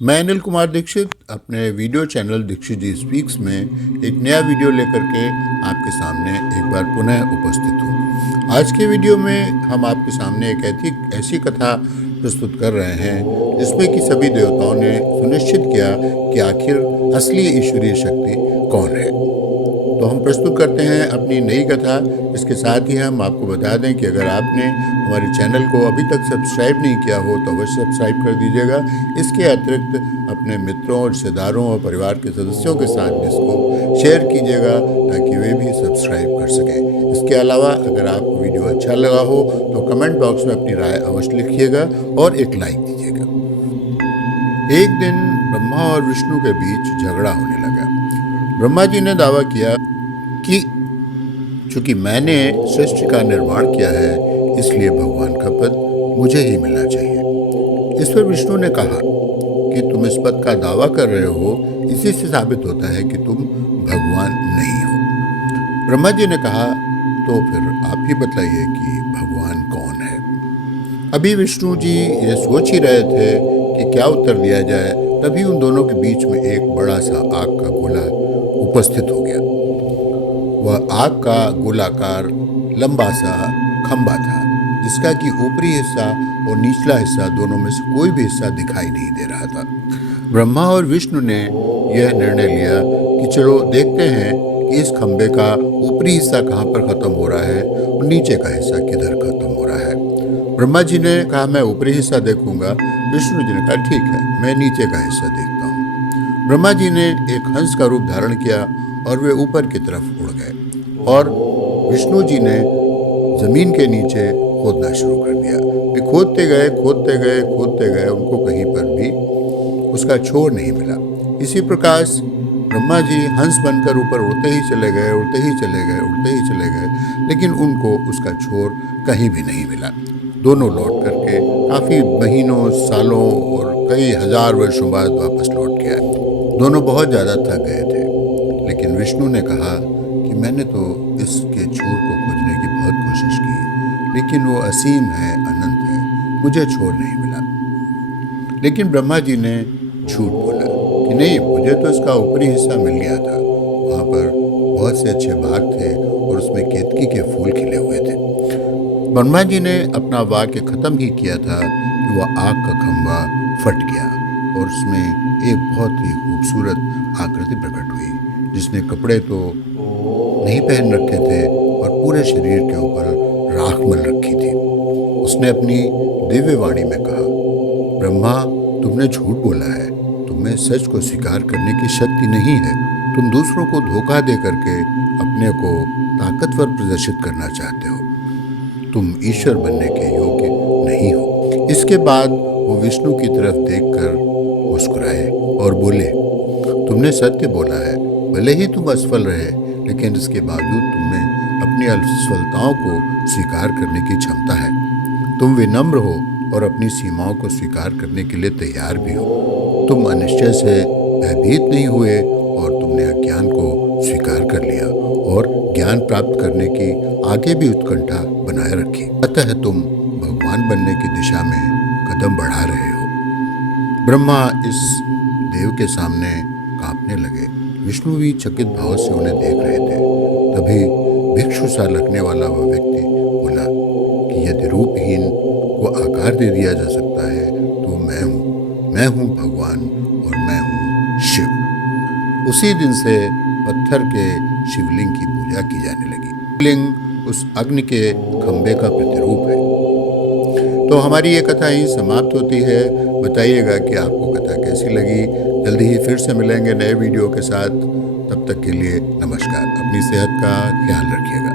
मैं अनिल कुमार दीक्षित अपने video channel Dixit जी speaks में एक नया वीडियो लेकर के आपके सामने एक बार पुनः उपस्थित हूँ। आज के वीडियो में हम आपके सामने एक ऐसी कथा प्रस्तुत कर रहे हैं जिसमें कि सभी देवताओं ने सुनिश्चित किया कि आखिर असली ईश्वरीय शक्ति कौन है। तो हम प्रस्तुत करते हैं अपनी नई कथा। इसके साथ ही हम आपको बता दें कि अगर आपने हमारे चैनल को अभी तक सब्सक्राइब नहीं किया हो तो अवश्य सब्सक्राइब कर दीजिएगा। इसके अतिरिक्त अपने मित्रों, रिश्तेदारों और परिवार के सदस्यों के साथ इसको शेयर कीजिएगा ताकि वे भी सब्सक्राइब कर सकें। इसके अलावा अगर आपको वीडियो अच्छा लगा हो तो कमेंट बॉक्स में अपनी राय अवश्य लिखिएगा और एक लाइक दीजिएगा। एक दिन ब्रह्मा और विष्णु के बीच झगड़ा होने लगा। ब्रह्मा जी ने दावा किया कि चूंकि मैंने सृष्टि का निर्माण किया है इसलिए भगवान का पद मुझे ही मिलना चाहिए। इस पर विष्णु ने कहा कि तुम इस पद का दावा कर रहे हो, इसी से साबित होता है कि तुम भगवान नहीं हो। ब्रह्मा जी ने कहा तो फिर आप ही बताइए कि भगवान कौन है। अभी विष्णु जी ये सोच ही रहे थे कि क्या उत्तर दिया जाए, तभी उन दोनों के बीच में एक बड़ा सा आग का गोला उपस्थित हो गया। वह आग का गोलाकार लंबा सा खंबा था जिसका कि ऊपरी हिस्सा और निचला हिस्सा दोनों में से कोई भी हिस्सा दिखाई नहीं दे रहा था। ब्रह्मा और विष्णु ने यह निर्णय लिया कि चलो देखते हैं कि इस खंबे का ऊपरी हिस्सा कहाँ पर खत्म हो रहा है और नीचे का हिस्सा किधर खत्म हो रहा है। ब्रह्मा जी ने कहा मैं ऊपरी हिस्सा देखूंगा। विष्णु जी ने कहा ठीक है, मैं नीचे का हिस्सा देखता हूँ। ब्रह्मा जी ने एक हंस का रूप धारण किया और वे ऊपर की तरफ उड़ गए और विष्णु जी ने जमीन के नीचे खोदना शुरू कर दिया। वे खोदते गए, उनको कहीं पर भी उसका छोर नहीं मिला। इसी प्रकार ब्रह्मा जी हंस बनकर ऊपर उड़ते ही चले गए, लेकिन उनको उसका छोर कहीं भी नहीं मिला। दोनों लौट करके काफी महीनों, सालों और कई हजार वर्षों बाद वापस लौट के आए। दोनों बहुत ज्यादा थक गए थे, लेकिन विष्णु ने कहा कि मैंने तो इसके छोर को खोजने की बहुत कोशिश की, लेकिन वो असीम है, अनंत है, मुझे छोर नहीं मिला। लेकिन ब्रह्मा जी ने झूठ बोला कि नहीं, मुझे तो इसका ऊपरी हिस्सा मिल गया था। वहाँ पर बहुत से अच्छे बाग थे और उसमें केतकी के फूल खिले हुए थे। ब्रह्मा जी ने अपना वाक्य खत्म ही किया था कि वह आग का खंभा फट गया और उसमें एक बहुत ही खूबसूरत आकृति प्रकट हुई, जिसने कपड़े तो नहीं पहन रखे थे और पूरे शरीर के ऊपर राख मल रखी थी। उसने अपनी दिव्य वाणी में कहा, ब्रह्मा तुमने झूठ बोला है, तुम्हें सच को स्वीकार करने की शक्ति नहीं है। तुम दूसरों को धोखा दे करके अपने को ताकतवर प्रदर्शित करना चाहते हो। तुम ईश्वर बनने के योग्य नहीं हो। इसके बाद वो विष्णु की तरफ देखकर मुस्कुराए और बोले, तुमने सत्य बोला है, भले ही तुम असफल रहे, लेकिन इसके बावजूद तुम्हें अपनी असफलताओं को स्वीकार करने की क्षमता है। तुम विनम्र हो और अपनी सीमाओं को स्वीकार करने के लिए तैयार भी हो। तुम अनिश्चय से भयभीत नहीं हुए और तुमने अज्ञान को स्वीकार कर लिया और ज्ञान प्राप्त करने की आगे भी उत्कंठा बनाए रखी। अतः तुम भगवान बनने की दिशा में कदम बढ़ा रहे हो। ब्रह्मा इस देव के सामने कांपने लगे। विष्णु भी चकित भाव से उन्हें देख रहे थे। तभी भिक्षु सा लगने वाला वह व्यक्ति बोला कि यदि रूपहीन को आकार दे दिया जा सकता है तो मैं हूँ भगवान और मैं हूँ शिव। उसी दिन से पत्थर के शिवलिंग की पूजा की जाने लगी। शिवलिंग उस अग्नि के खंबे का प्रतिरूप है। तो हमारी ये कथा यहीं समाप्त होती है। बताइएगा कि आपको कथा कैसी लगी। जल्दी ही फिर से मिलेंगे नए वीडियो के साथ। तब तक के लिए नमस्कार। अपनी सेहत का ख्याल रखिएगा।